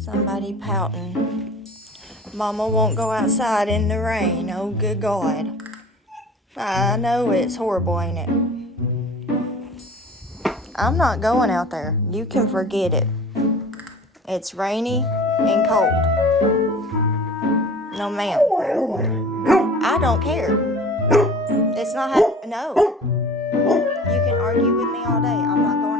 Somebody pouting. Mama won't go outside in the rain. Oh, good God. I know it's horrible, ain't it? I'm not going out there. You can forget it. It's rainy and cold. No, ma'am. I don't care. It's not no. You can argue with me all day. I'm not going